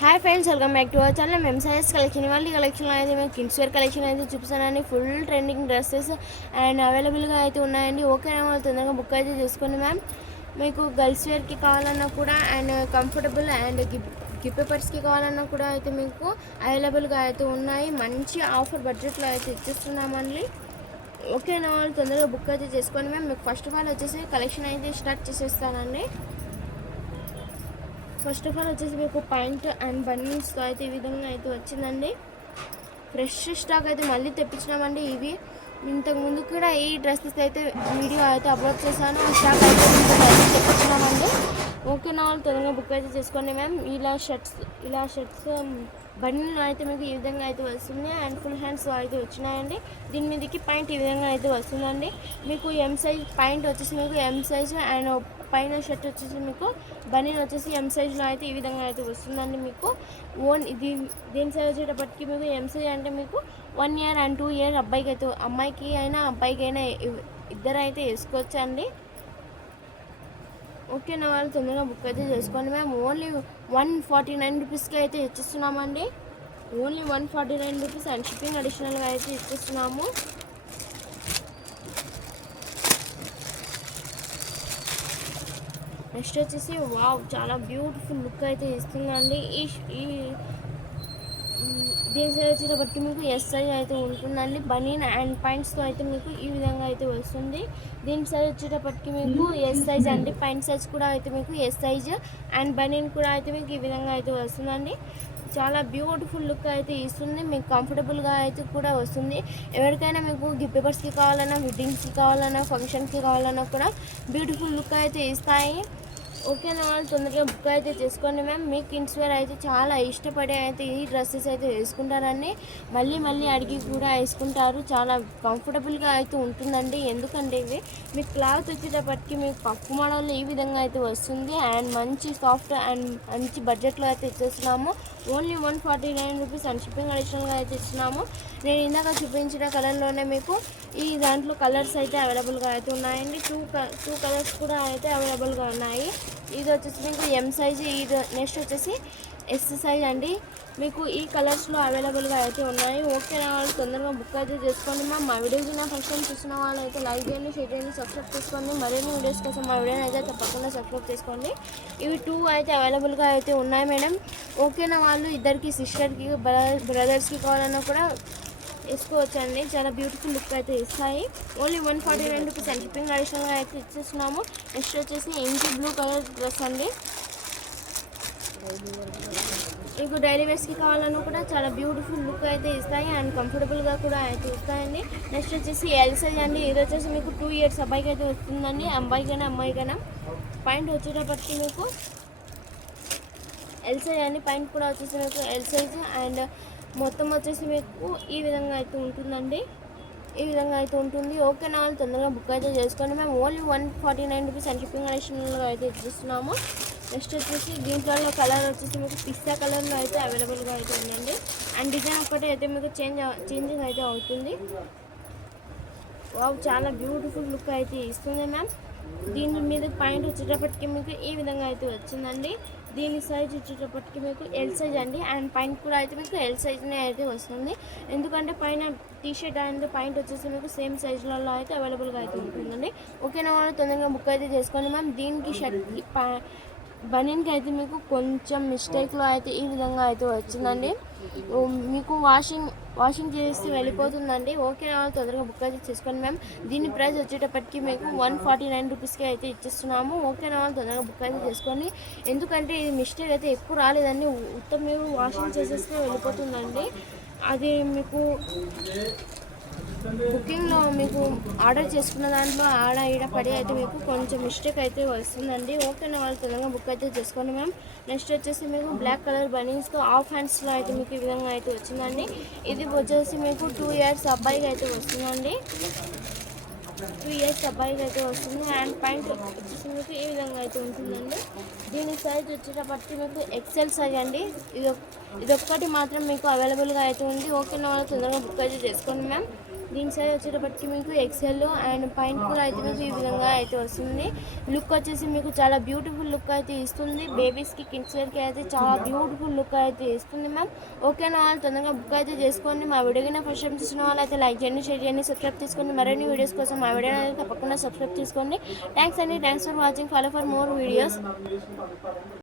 Hi friends, welcome back to our channel. మేము size collection ఇవాళ collection అయితే మేము కిడ్స్ వేర్ కలెక్షన్ అయితే చూపిస్తానండి. ఫుల్ ట్రెండింగ్ డ్రెస్సెస్ అండ్ అవైలబుల్గా అయితే ఉన్నాయండి. ఓకే వాళ్ళు తొందరగా బుక్ అయితే చేసుకోండి మ్యామ్. మీకు గర్ల్స్ వేర్కి కావాలన్నా కూడా అండ్ కంఫర్టబుల్ అండ్ గిఫ్ట్ పేపర్స్కి కావాలన్నా కూడా అయితే మీకు అవైలబుల్గా అయితే ఉన్నాయి. మంచి ఆఫర్ బడ్జెట్లో అయితే ఇచ్చేస్తున్నామండి. ఓకే వాళ్ళు తొందరగా బుక్ అయితే చేసుకోండి మ్యామ్. మీకు ఫస్ట్ ఆఫ్ ఆల్ వచ్చేసి కలెక్షన్ అయితే స్టార్ట్ చేసేస్తానండి. ఫస్ట్ ఆఫ్ ఆల్ వచ్చేసి మీకు పాయింట్ అండ్ బన్నీస్తో అయితే ఈ విధంగా అయితే వచ్చిందండి. ఫ్రెష్ స్టాక్ అయితే మళ్ళీ తెప్పించినామండి. ఇవి ఇంతకు ముందు కూడా ఈ డ్రెస్సెస్ అయితే వీడియో అయితే అప్లోడ్ చేశాను. స్టాక్ అయితే మళ్ళీ తెప్పించినామండి. ఓకే నా వాళ్ళు తొందరగా బుక్ అయితే చేసుకోండి మ్యామ్. ఇలా షర్ట్స్ బన్నీలు అయితే మీకు ఈ విధంగా అయితే వస్తుంది అండ్ ఫుల్ హ్యాండ్స్ అయితే వచ్చినాయండి. దీని మీదకి పాయింట్ ఈ విధంగా అయితే వస్తుందండి. మీకు ఎం సైజ్ పాయింట్ వచ్చేసి మీకు ఎం సైజ్ అండ్ పైన షర్ట్ వచ్చేసి మీకు బనీన్ వచ్చేసి ఎం సైజ్లో అయితే ఈ విధంగా అయితే వస్తుందండి. మీకు దీని సైజ్ వచ్చేటప్పటికి మీకు ఎం సైజ్ అంటే మీకు 1 year అండ్ 2 years అబ్బాయికి అయితే అమ్మాయికి అయినా అబ్బాయికి అయినా ఇద్దరు అయితే వేసుకోవచ్చు అండి. ఓకే నా వాళ్ళు తొందరగా బుక్ అయితే చేసుకోండి మ్యామ్. ఓన్లీ 149 రూపీస్కి అయితే ఇచ్చిస్తున్నామండి. ఓన్లీ 149 రూపీస్ అండ్ షిప్పింగ్ అడిషనల్గా అయితే ఇచ్చిస్తున్నాము. నెక్స్ట్ వచ్చేసి వావ్, చాలా బ్యూటిఫుల్ లుక్ అయితే ఇస్తుందండి. ఈ దీని సైజ్ వచ్చేటప్పటికి మీకు ఎస్ సైజ్ అయితే ఉంటుందండి. బనీన్ అండ్ పాయింట్స్తో అయితే మీకు ఈ విధంగా అయితే వస్తుంది. దీని సైజ్ వచ్చేటప్పటికి మీకు ఎస్ సైజ్ అండి. పాయింట్ సైజ్ కూడా అయితే మీకు ఎస్ సైజ్ అండ్ బనీన్ కూడా అయితే మీకు ఈ విధంగా అయితే వస్తుందండి. చాలా బ్యూటిఫుల్ లుక్ అయితే ఇస్తుంది. మీకు కంఫర్టబుల్గా అయితే కూడా వస్తుంది. ఎవరికైనా మీకు గిఫ్ట్ పేపర్స్కి కావాలన్నా, వెడ్డింగ్స్కి కావాలన్నా, ఫంక్షన్కి కావాలన్నా కూడా బ్యూటిఫుల్ లుక్ అయితే ఇస్తాయి. ఓకేనా వాళ్ళు తొందరగా బుక్ అయితే చేసుకోండి మ్యామ్. మీ కిడ్స్ వేర్ అయితే చాలా ఇష్టపడి అయితే ఈ డ్రెస్సెస్ అయితే వేసుకుంటారని మళ్ళీ అడిగి కూడా వేసుకుంటారు. చాలా కంఫర్టబుల్గా అయితే ఉంటుందండి. ఎందుకంటే ఇవి మీ క్లాత్ వచ్చేటప్పటికి మీకు పప్పు మోడల్ ఈ విధంగా అయితే వస్తుంది అండ్ మంచి సాఫ్ట్ అండ్ మంచి బడ్జెట్లో అయితే ఇచ్చేస్తున్నాము. ఓన్లీ 149 రూపీస్ అండ్ షిప్పింగ్ అడిషనల్గా అయితే ఇస్తున్నాము. నేను ఇందాక చూపించిన కలర్లోనే మీకు ఈ దాంట్లో కలర్స్ అయితే అవైలబుల్గా అయితే ఉన్నాయండి. టూ కలర్స్ కూడా అయితే అవైలబుల్గా ఉన్నాయి. ఇది వచ్చేసి మీకు ఎం సైజ్, ఇది నెక్స్ట్ వచ్చేసి ఎస్ సైజ్ అండి. మీకు ఈ కలర్స్లో అవైలబుల్గా అయితే ఉన్నాయి. ఓకే నా వాళ్ళు తొందరగా బుక్ అయితే చేసుకోండి మ్యామ్. మా వీడియోస్ నా ఫస్ట్ టైం చూసిన వాళ్ళు అయితే లైక్ చేయండి, షేర్ చేయండి, సబ్స్క్రైబ్ చేసుకోండి. మరిన్ని వీడియోస్ కోసం మా వీడియోని అయితే తప్పకుండా సబ్స్క్రైబ్ చేసుకోండి. ఇవి 2 అయితే అవైలబుల్గా అయితే ఉన్నాయి మేడం. ఓకేనా వాళ్ళు ఇద్దరికి సిస్టర్కి బ్రదర్స్కి కావాలన్నా కూడా వేసుకోవచ్చు అండి. చాలా బ్యూటిఫుల్ లుక్ అయితే ఇస్తాయి. ఓన్లీ 149 రూపీస్ అండ్ షిప్పింగ్ అడిషనల్గా అయితే ఇచ్చేస్తున్నాము. నెక్స్ట్ వచ్చేసి ఇంటి బ్లూ కలర్ డ్రెస్ అండి. మీకు డైలీ వేర్స్కి కావాలన్నా కూడా చాలా బ్యూటిఫుల్ లుక్ అయితే ఇస్తాయి అండ్ కంఫర్టబుల్గా కూడా అయితే ఇస్తాయండి. నెక్స్ట్ వచ్చేసి ఎల్ సైజ్ అండి. ఇది వచ్చేసి మీకు 2 years అబ్బాయికి అయితే వస్తుందండి. అబ్బాయికైనా అమ్మాయికైనా. పాయింట్ వచ్చేటప్పటికి మీకు ఎల్ సైజ్ అండి. పాయింట్ కూడా వచ్చేసి మీకు ఎల్ సైజ్ అండ్ మొత్తం వచ్చేసి మీకు ఈ విధంగా అయితే ఉంటుందండి. ఈ విధంగా అయితే ఉంటుంది. ఓకే నా వాళ్ళు తొందరగా బుక్ అయితే చేసుకోండి మేము. ఓన్లీ 149 రూపీస్ అండ్ షిప్పింగ్ అడిషనల్గా అయితే ఇచ్చిస్తున్నాము. నెక్స్ట్ వచ్చేసి దీంట్లో కలర్ వచ్చేసి మీకు పిస్తా కలర్లో అయితే అవైలబుల్గా అయితే ఉందండి అండ్ డిజైన్ ఒకటి అయితే మీకు చేంజింగ్ అయితే అవుతుంది. వావ్, చాలా బ్యూటిఫుల్ లుక్ అయితే ఇస్తుంది మ్యామ్. దీని మీద పాయింట్ వచ్చేటప్పటికి మీకు ఈ విధంగా అయితే వచ్చిందండి. దీని సైజ్ వచ్చేటప్పటికి మీకు ఎల్ సైజ్ అండి అండ్ పాయింట్ కూడా అయితే మీకు ఎల్ సైజ్నే అయితే వస్తుంది. ఎందుకంటే పైన టీషర్ట్ అండ్ పాయింట్ వచ్చేసి మీకు సేమ్ సైజ్లలో అయితే అవైలబుల్గా అయితే ఉంటుందండి. ఓకేనా వాళ్ళు తొందరగా బుక్ అయితే చేసుకోండి మ్యామ్. దీనికి షర్ట్కి బనీన్కి అయితే మీకు కొంచెం మిస్టేక్లో అయితే ఈ విధంగా అయితే వచ్చిందండి. మీకు వాషింగ్ చేసి వెళ్ళిపోతుందండి. ఓకే వాళ్ళు తొందరగా బుక్ అయితే చేసుకోండి మ్యామ్. దీని ప్రైస్ వచ్చేటప్పటికి మీకు 149 రూపీస్కి అయితే ఇచ్చేస్తున్నాము. ఓకే వాళ్ళు తొందరగా బుక్ అయితే చేసుకోండి. ఎందుకంటే ఇది మిస్టేక్ అయితే ఎక్కువ రాలేదండి. ఉత్తమ మీరు వాషింగ్ చేసేస్తే వెళ్ళిపోతుందండి. అది మీకు బుకింగ్లో మీకు ఆర్డర్ చేసుకున్న దాంట్లో ఆడ ఈడ పడి అయితే మీకు కొంచెం మిస్టేక్ అయితే వస్తుందండి. ఓకేనా వాళ్ళు తొందరగా బుక్ అయితే చేసుకోండి మ్యామ్. నెక్స్ట్ వచ్చేసి మీకు బ్లాక్ కలర్ బనీన్స్తో హాఫ్ హ్యాండ్స్లో అయితే మీకు ఈ విధంగా అయితే వచ్చిందండి. ఇది వచ్చేసి మీకు 2 years అబ్బాయికి అయితే వస్తుందండి. 2 years అబ్బాయికి అయితే వస్తుంది అండ్ పాయింట్ వచ్చేసి మీకు ఈ విధంగా అయితే ఉంటుందండి. దీని సైజ్ వచ్చేటప్పటికి మీకు ఎక్సెల్ సైజ్ అండి. ఇదొక్కటి మాత్రం మీకు అవైలబుల్గా అయితే ఉంది. ఓకేనా వాళ్ళు తొందరగా బుక్ అయితే చేసుకోండి మ్యామ్. దీని సైజ్ వచ్చేటప్పటికి మీకు ఎక్సెల్ అండ్ పైన కూడా అయితే మీకు ఈ విధంగా అయితే వస్తుంది. లుక్ వచ్చేసి మీకు చాలా బ్యూటిఫుల్ లుక్ అయితే ఇస్తుంది. బేబీస్కి కిడ్స్ వేర్కి అయితే చాలా బ్యూటిఫుల్ లుక్ అయితే ఇస్తుంది మ్యామ్. ఓకేనా, వాళ్ళు తొందరగా బుక్ అయితే చేసుకోండి. మా వీడియోకి ఫస్ట్ టైం చూసిన వాళ్ళు అయితే లైక్ చేయండి, షేర్ చేయండి, సబ్స్క్రైబ్ చేసుకోండి. మరిన్ని వీడియోస్ కోసం మా వీడియో అనేది తప్పకుండా సబ్స్క్రైబ్ చేసుకోండి. థ్యాంక్స్ అండి, thanks for watching. Follow for more videos.